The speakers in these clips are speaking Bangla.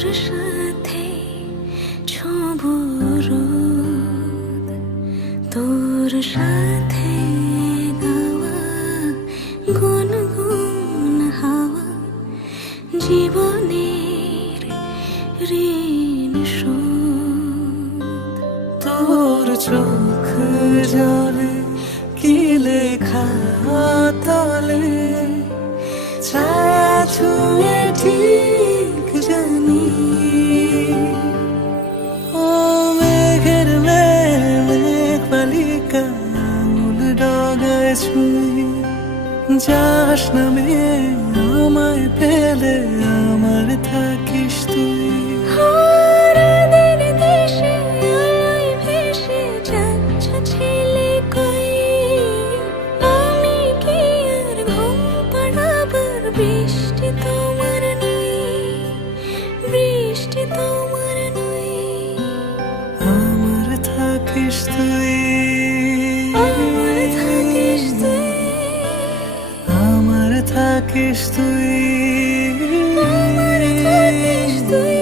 তোর সাথে ছোঁবো রোদ, তোর সাথে গাওয়া গুনগুন হাওয়া জীবনের ঋণ শোধ। তোর চোখ জলে কি লেখা তলে ছায়া ছুঁয়ে ঠিক জানি। ও মেঘের মেঘ বালিকা আঙুল ডগায় ছুঁয়ে যাস নামে আমায় পেলে আমার থাকিস তুই। বৃষ্টি তোমার নই, বৃষ্টি তোমার নই, আমার থাকিস তুই, আমার থাকিস তুই, আমার থাকিস তুই, আমার থাকিস তুই,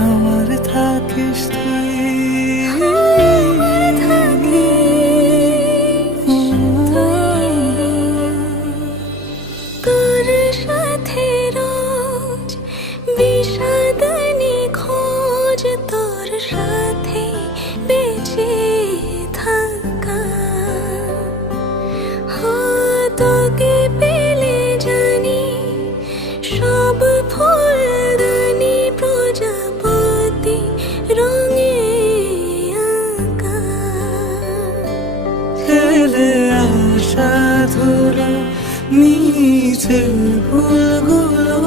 আমার থাকিস তুই, আমার থাকিস তুই। তোর সাথে রোজ বিষাদ নিখোঁজ, তোর সাথে বেঁচে থাকা। তোকে পেলে জানি সব ফুলদানি প্রজাপতি রঙে আঁকা। ফেলে আসা ধুলো নিচে ফুলগুলো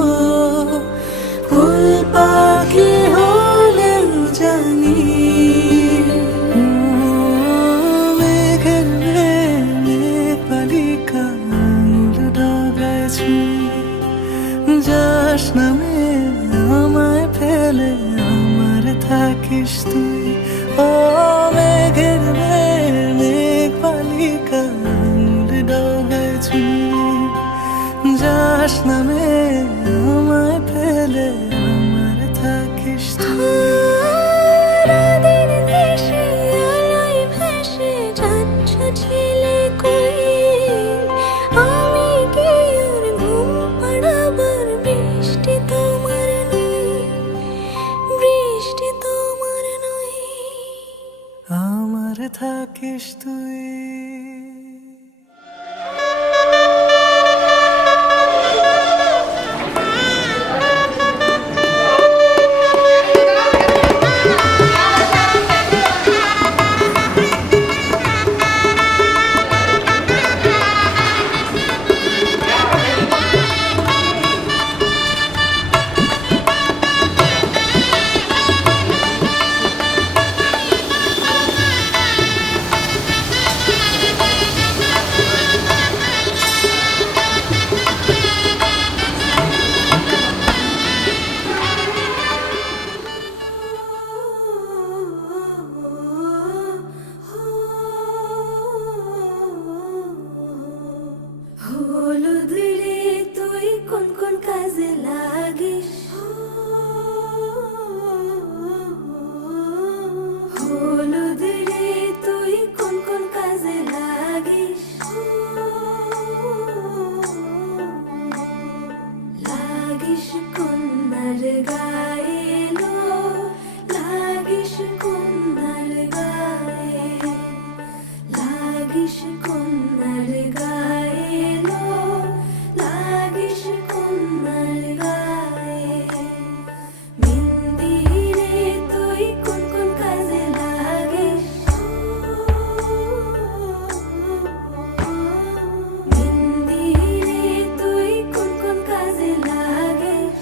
ফুল পাখি হলেও জানি। মেঘের মেঘ বালিকা আঙুল ডগায় ছুঁয়ে যাস নামে আমায় ফেলে আমার থাকিস তুই। ও মেঘের মেঘ বালিকা আঙুল ডগায় ছুঁয়ে যাস নামে আমায় ফেলে আমার থাকিস তুই। রাতের দেশে আলোয় ভেসে যাচ্ছ ছেলে কই, আমি কি আর ঘুম পাড়াবার? বৃষ্টি তোমার নই, বৃষ্টি তোমার নই, আমার থাকিস তুই। হলুদ রে তুই কোন কোন কাজে লাগিস? হলুদ রে তুই কোন কোন কাজে লাগিস? লাগিস কন্যার গায়ে লো, লাগিস কন্যার গায়ে, লাগিস কন্যার গায়ে লো, লাগিস কন্যার গায়ে। মেহেন্দি রে তুই কোন কোন কাজে লাগিস? মেহেন্দি রে তুই কোন কোন কাজে লাগিস?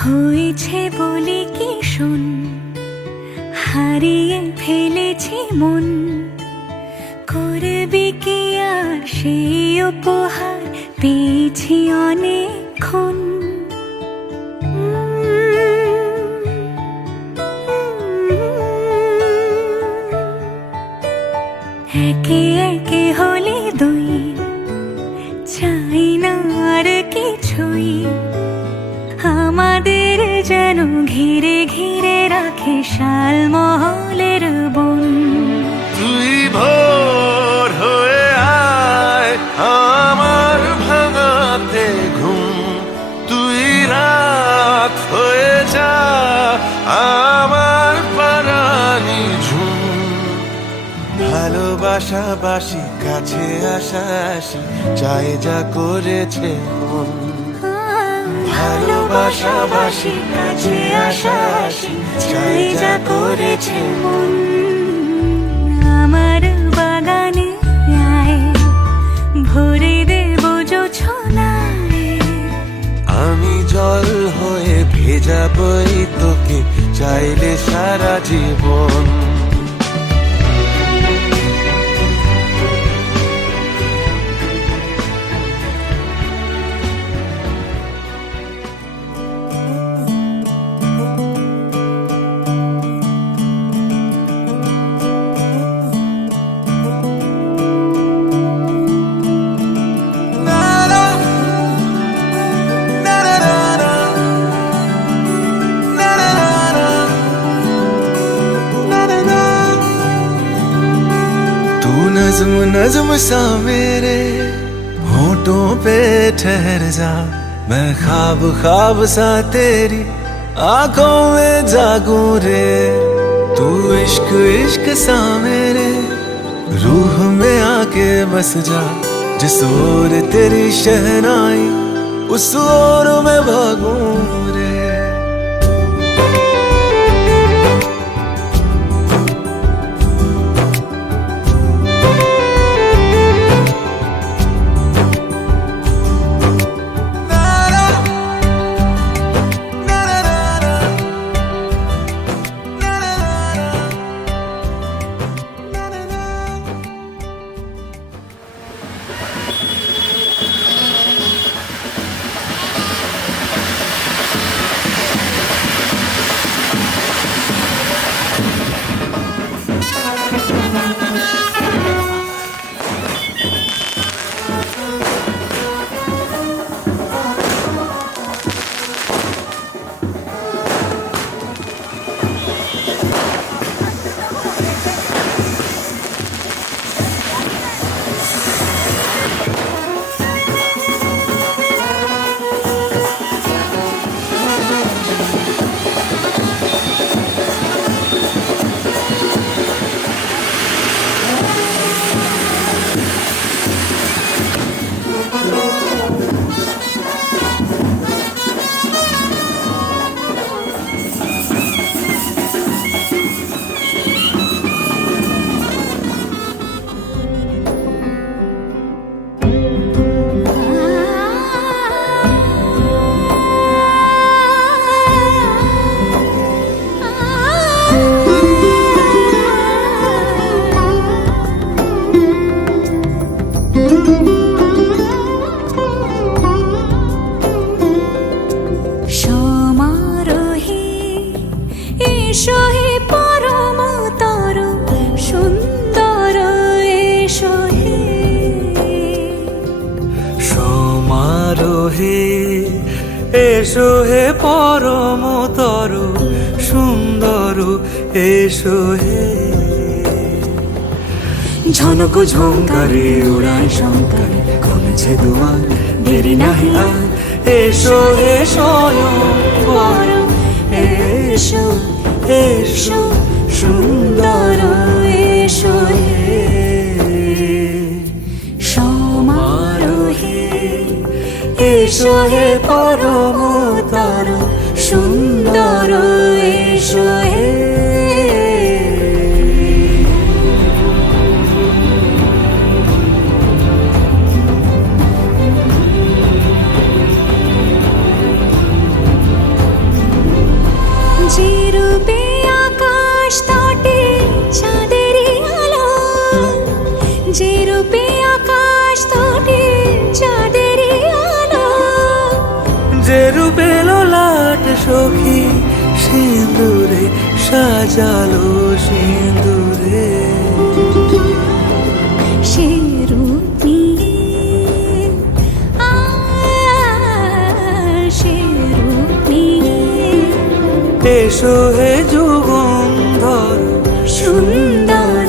হয়েছে বলে কি শোন, হারিয়ে ফেলেছি মন, করবি কি আর সেই উপহার পেয়েছি অনেকক্ষণ। একে একে হলে দুই, চাই না আর কিছুই, আমাদের যেন ঘিরে ঘিরে রাখে শালমহলের বন। তুই ভোর হয়ে আয় আমার ভাঙাতে ঘুম, তুই রাত হয়ে যা আমার পারানি ঝুম। ভালোবাসাবাসি কাছে আসা আসি চাই যা করেছে মন। ভালোবাসাবাসি কাছে আসা আসি চাই যা করেছে মন। আমার বাগানে আয়, ভরে দেব জোছনায়, আমি জল হয়ে ভেজাবই তোকে চাইলে সারা জীবন। नज़्म नज़्म सा मेरे होठों पे ठहर जा, मैं ख्वाब ख्वाब सा तेरी आंखों में जागूं रे। तू इश्क इश्क सा मेरे रूह में आके बस जा, जिस ओर तेरी शहनाई उस ओर में भागूं रे। হে এসো হে পরমতর সুন্দর এসো হে। ঝনক ঝঙ্কারে উড়ায় শঙ্কারে কমেছে দুয়ার দেরি নাহি আর। এসো হে স্বয়ংবর এসো এসো সুন্দর এসো হে। সমারোহে এসো হে পরমতর সুন্দর এসো হে। যে রূপে আকাশ তটে চাঁদেরই আলো, যে রূপে আকাশ তটে চাঁদেরই আলো, যে রূপে ললাট সখী সিঁদুরে সাজালো সিঁদুরে। সে রূপ নিয়ে সে রূপ নিয়ে এসো হে যুগন্ধর সুন্দর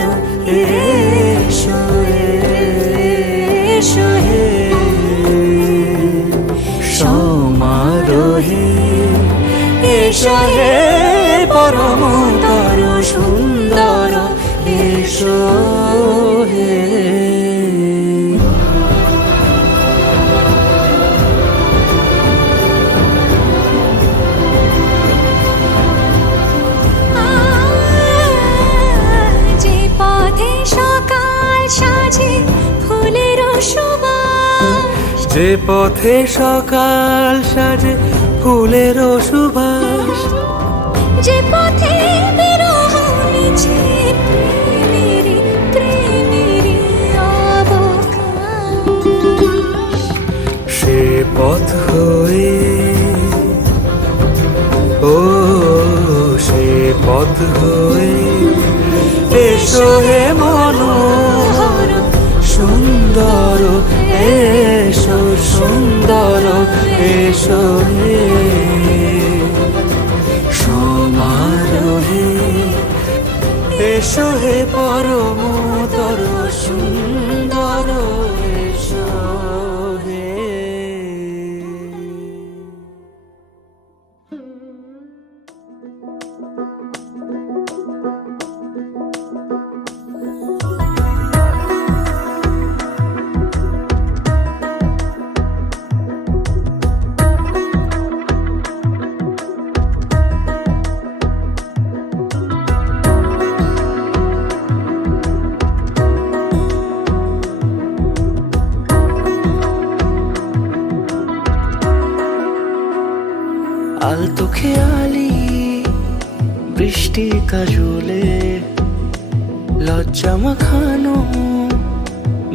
এসো এসো হে। সমারোহে এসো হে পরমতর সুন্দর এসো হে। যে পথে সকাল সাজে ফুলের সুবাস, যে পথে সকাল সাজে ফুলের সুবাস, যে পথে বিরহ মিছে প্রেমেরই প্রেমেরই অবকাশ, সে পথ হয়ে ও সে পথ হয়ে এসো হে মনোহর সুন্দর এসো সুন্দর এসো হে। সমারোহে এসো হে পরমতর সুন্দর এসো হে। আলতো খেয়ালি বৃষ্টি কাজলে লজ্জা মাখানো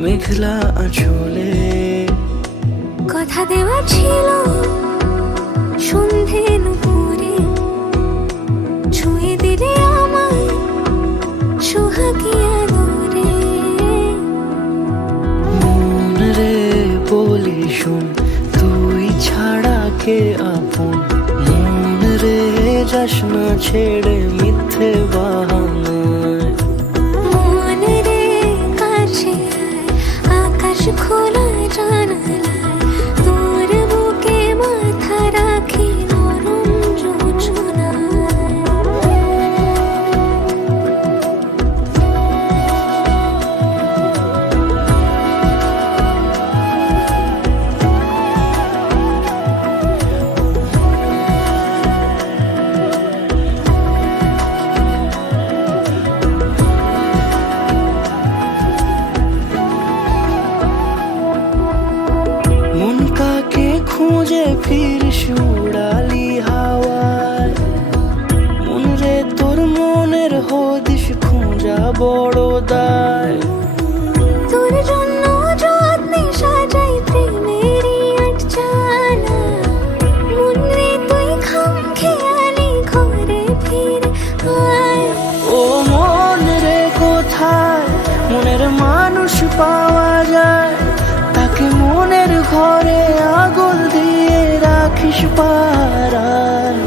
মেঘলা আঁচলে। কথা দেওয়া ছিল সন্ধে নুপুরে, ছুঁয়ে দিলে আমায় সোহাগী আদরে। মন রে বলি শোন তুই ছাড়া কে আপন, মন রে যাস না ছেড়ে মিথ্যে বাহানায়। মন রে কাছে আয়, আকাশ খোলা জানালায়, তোর বুকে মাথা রাখি নরম যোজনায়। মন কাকে খুঁজে ফির উড়ালি হাওয়ায়, মন রে তোর মনের হদিস খোঁজা বড় দায়। তোর জন্য যত্নে সাজাই প্রেমেরই আটচালা, মন রে তুই খাম খেয়ালি ঘরে ফিরে আয়। ও মন রে কোথায় মনের মানুষ পাওয়া যায়, তাকে মনের ঘরে আগুন থাকিস পাড়ায়।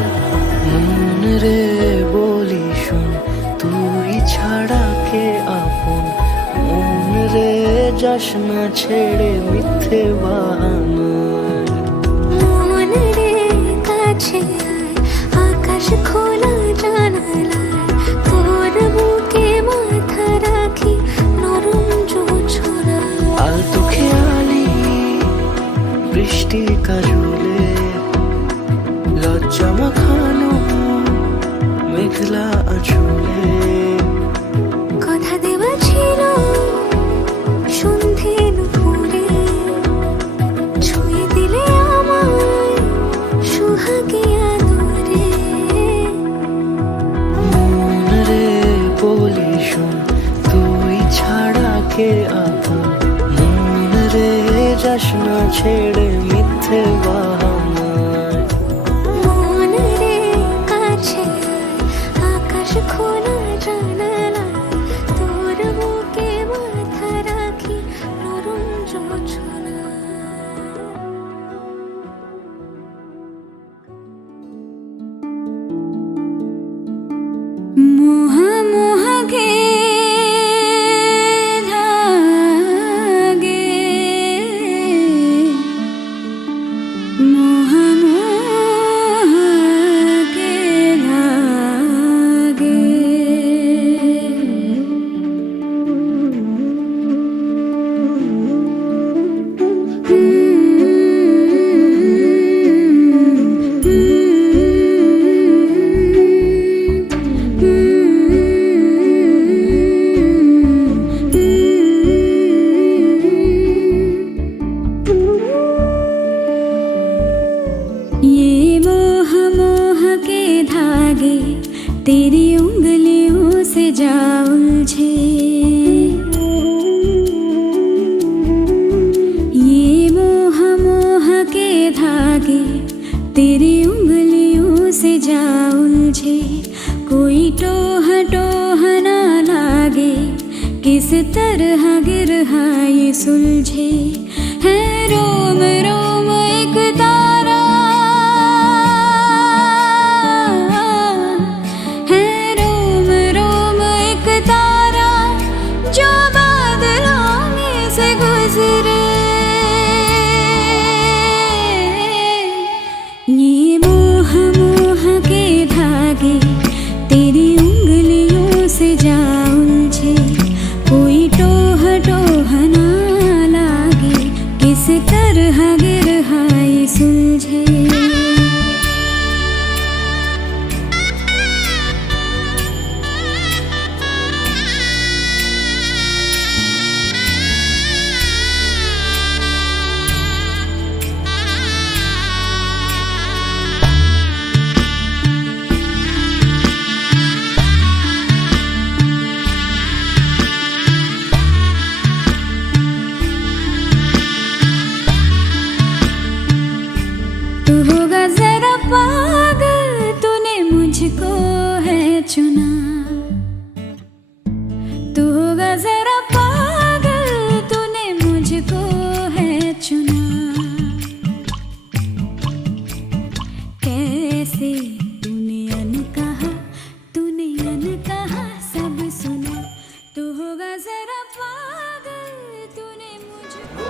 মন রে বলি শোন, তুই ছাড়া কে আপন? মন রে যাস না ছেড়ে মিথ্যে বাহানায়। মন রে কাছে আয়, আকাশ খোলা জানালায়, তোর বুকে মাথা রাখি নরম জোছনায়। আলতো খেয়ালি বৃষ্টি কাজলে, লজ্জা মাখানো মেঘলা আঁচলে। কথা দেওয়া ছিল সন্ধে দুপুরে, ছুঁয়ে দিলে আমায় সুহাগে আদরে। মন রে বলি শোন, তুই ছাড়া কে আপন? মন রে যাস না ছেড়ে মিথ্যে বাহানায়। মন রে কাছে আয়, আকাশ খোলা জানালায়, তোর বুকে মাথা রাখি নরম জোছনায়। মোহা মোহাগে ধাগে, মোহা মোহাগে ধাগে। ये मोह मोह के धागे तेरी उंगलियों से जा उलझे। ये मोह मोह के धागे तेरी उंगलियों से जा उलझे। कोई टोह टोह ना लागे, किस तरह गिरहा ये सुलझे। है रोम रोम एक तारा, है रोम रोम एक तारा, जो बादलों में से गुजरे। ये मोह मोह के धागे तेरी उंगलियों से जा उलझे। कोई टोह टोह ना लागे, किस तरह गिरहा ये सुलझे। तू होगा जरा पागल, तूने मुझको है चुना। तू होगा जरा पागल, तूने मुझको है चुना। कैसे तूने अनकहा सब सुना। तू होगा जरा पागल, तूने मुझको।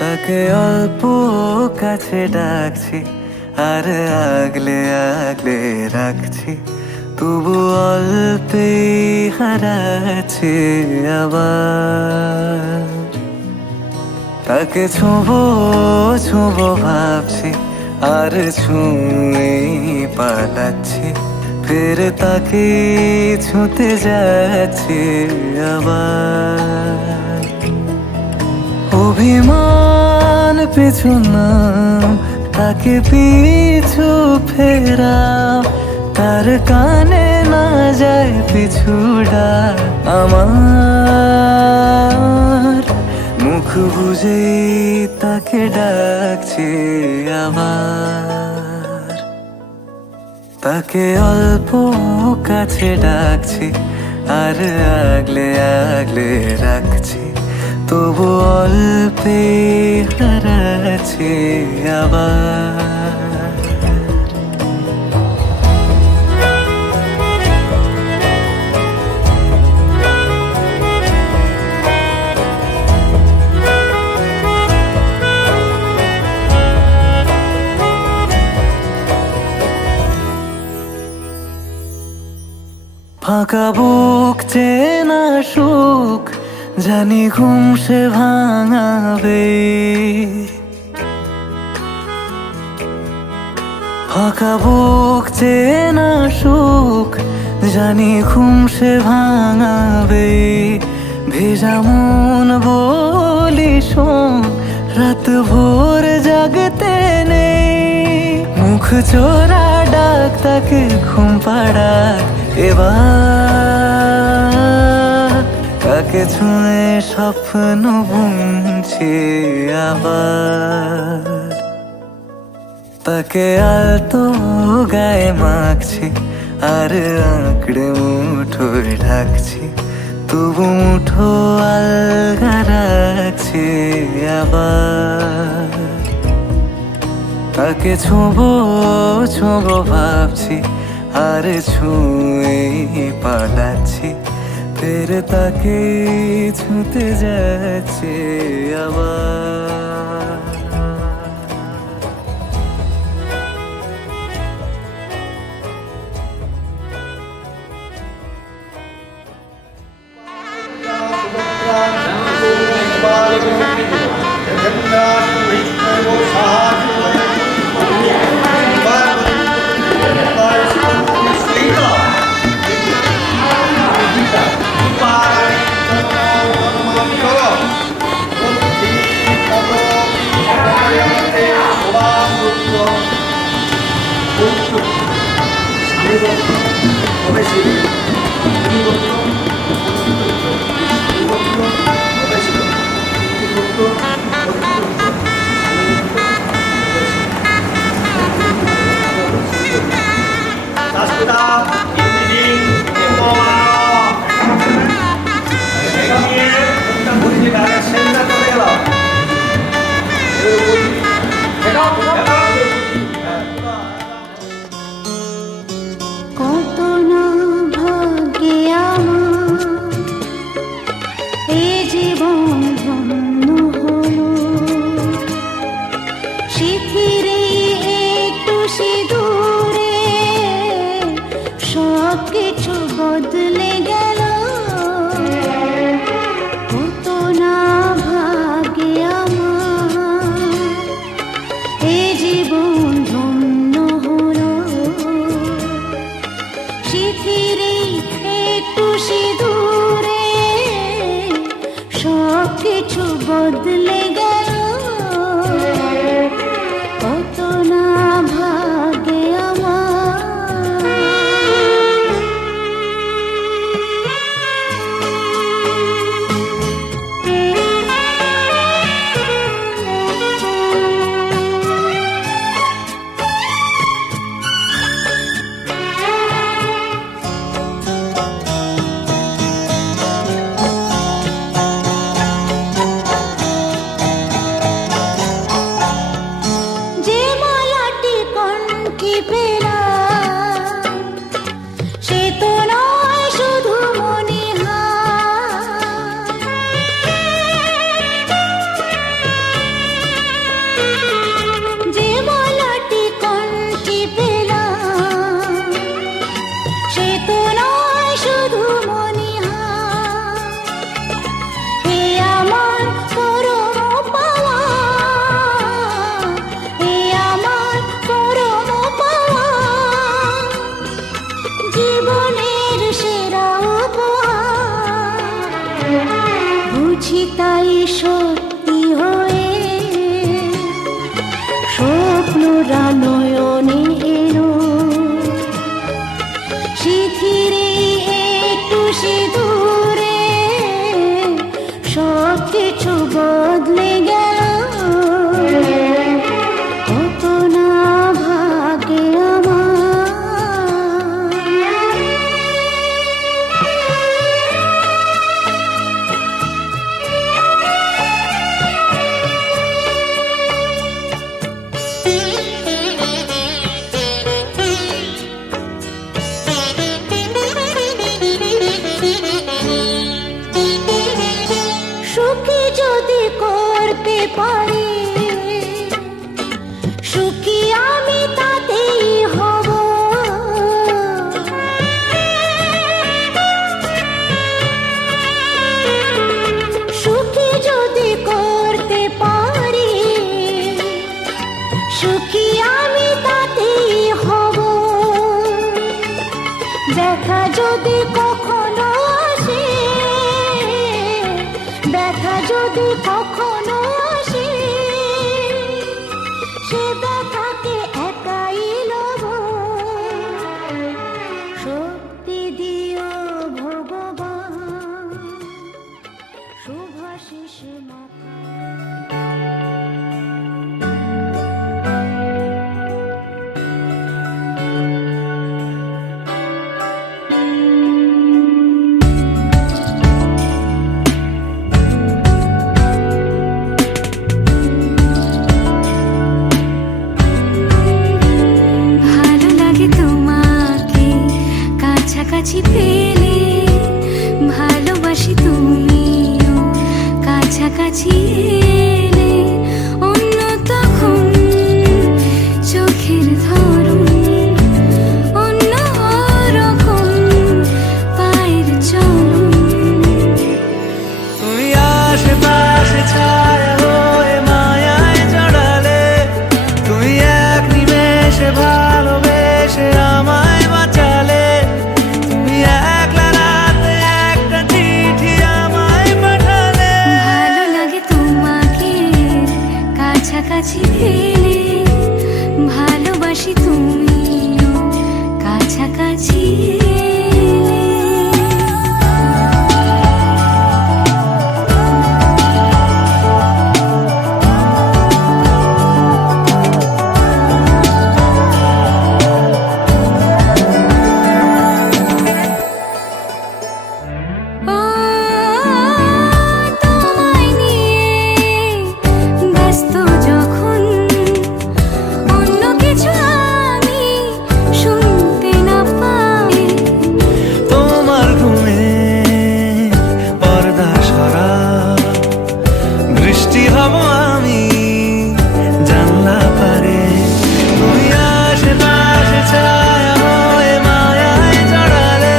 তাকে অল্প কাছে ডাকছি, আর আগলে আগলে রাখছি, তবু অল্পেই হারাচ্ছে আবার। তাকে ছোঁবো ছোঁবো ভাবছি, আর ছুঁয়ে পালাচ্ছি, ফের তাকে ছুঁতে যাচ্ছি আবার। অভিমান পিছু নাম, তাকে পিছু ফেরাও, তার কানে না যায় পিছু ডাক আমার। মুখ বুঝে তাকে ডাকছি আবার, তাকে অল্প কাছে ডাকছি, আর আগলে আগলে রাখছি, তবু অল্পে হারাচ্ছি আবার। ফাঁকা বুক চেনা সুখ, জানি ঘুম সে ভাঙাবে। ফাঁকা বুক চেনা সুখ, জানি ঘুম সে ভাঙাবে। ভেজা মন বলি শোন, রাত ভোর জাগতে নেই। মুখ চোরা ডাক তাকে ঘুম পাড়াক এবার। তাকে ছুঁয়ে স্বপ্ন বুনছি আবার, তাকে আলতো গায়ে মাখছি, আর আঁকড়ে মুঠোয় ঢাকছি, তবু মুঠো আলগা রাখছি আবার। তাকে ছোঁবো ছোঁবো ভাবছি, আর ছুঁয়ে পালাচ্ছি, ফের তাকে ছুঁতে যাচ্ছে আবার। কত না ভাগ্যে আমার ভরা নয়নে এলো শিথিরে একটু সিঁদুরে সব কিছু বদলে গেল কত না ভাগে আমার সুখী যদি করতে পারি সুখী আমি তাতেই হব সুখী যদি করতে পারি সুখী আমি তাতেই হব ব্যথা যদি কখনো আসে ব্যথা যদি কখনো আসে সে ব্যথাকে একাই লব শক্তি দিও ভগবান শুভাশিস মাতা ভালো লাগে তোমাকে কাছাকাছি পেলে ভালোবাসি তুমিও কাছাকাছি এলে অন্য তখন চোখের ধরন অন্য রকম পায়ের চলন তুমি আশেপাশে ছায়া হয়ে মায়ায় জড়ালে তুমি এক নিমেষে ভালোবেসে আমায় বাঁচালে তুমি একলা রাতে একটা চিঠি আমায় পাঠালে ভালো লাগে তোমাকে কাছাকাছি পেলে ভালোবাসি তুমিও কাছাকাছি এলে ও তোমায় নিয়ে ব্যস্ত যখন অন্য কিছু আমি শুনতে না পাই তোমার ঘুমে পর্দা সরা বৃষ্টি হব আমি জানলা পারে তুমি আশেপাশে ছায়া হয়ে মায়ায় জড়ালে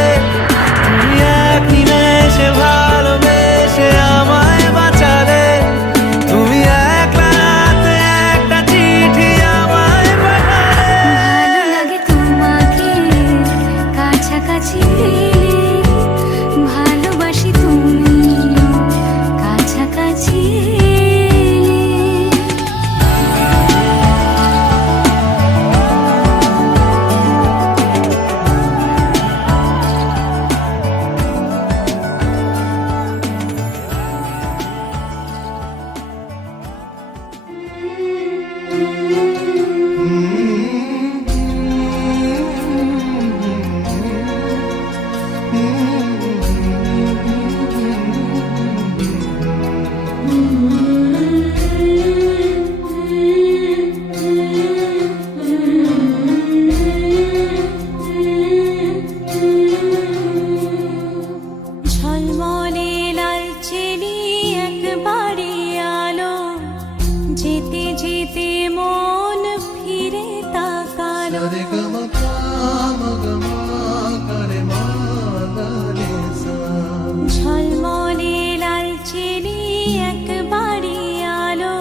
তুমি এক নিমেষে ভালোবেসে আমায় বাঁচালে তুমি একলা রাতে একটা চিঠি আমায় পাঠালে ভালো লাগে তোমাকে কাছাকাছি পেলে ভালোবাসি তুমিও কাছাকাছি এলে ঝলমলে লালচেলি একবারে আলো যেতে যেতে মন ফিরে তাকালো ঝলমলে লালচেলি একবারে আলো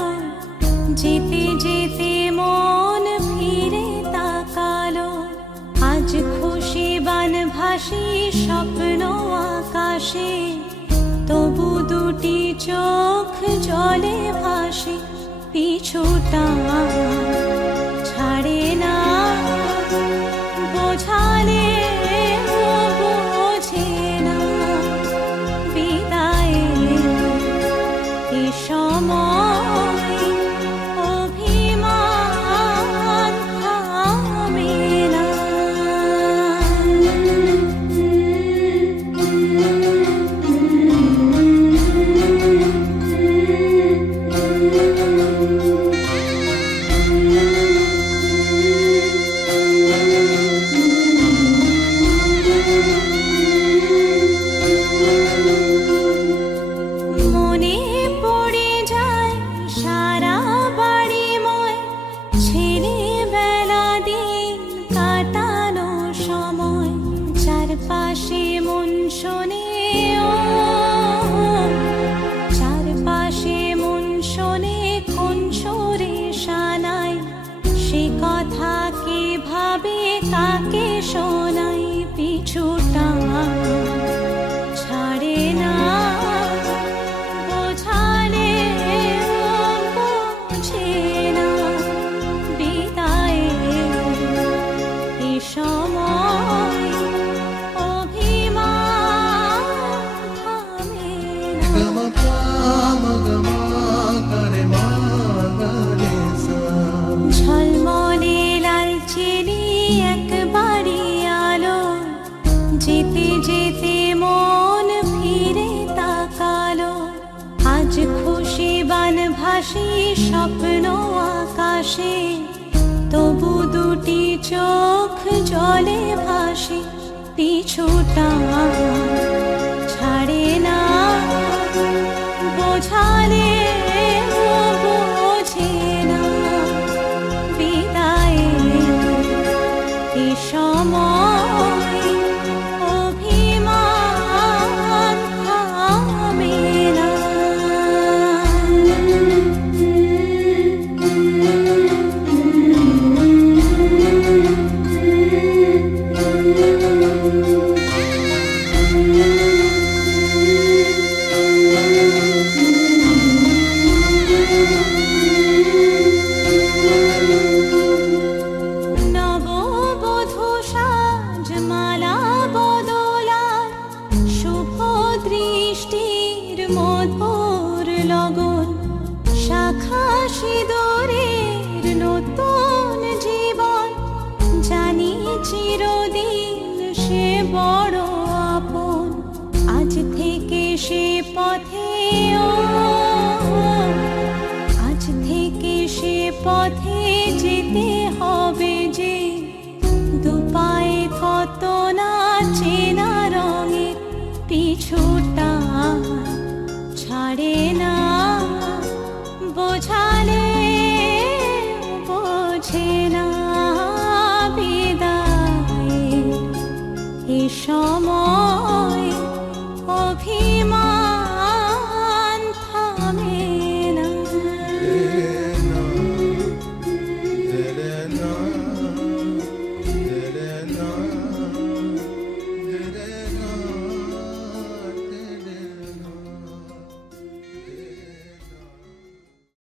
যেতে যেতে মন ফিরে তাকালো আজ খুশি বান ভাসি স্বপ্ন আকাশে তবু দুটি চোখ জলে ভাসে পিছুটা ছাড় কথা কিভাবে কাকে শোনাই, পিছুটা ছাড়ে না, বোঝালে বোঝে না, বিদায়ে এ সময় অভিমান থামে না। ঝলমলে লালচেলি একবারই আলো, যেতে যেতে মন ফিরে তাকালো। আজ খুশি বানভাসি স্বপ্ন আকাশে, তবু দুটি চোখ জলে ভাসে, পিছুটা ছাড়ে না, বোঝালে বোঝে না, বিদায়ে এ সময় অভিমান থামে না। নববধূ সাজমালা বদলার, শুভ দৃষ্টির মধুর লগন, শাখা সিঁদুরের নতুন জীবন, জানি চিরদিন সে বড় আপন। আজ থেকে সে পথে আজ থেকে সে পথে যেতে হবে যে, দুপায়ে কত না চেনা রঙের, পিছুটা ছাড়ে না, বোঝালে বোঝে না, বিদায়ে এ সময় অভি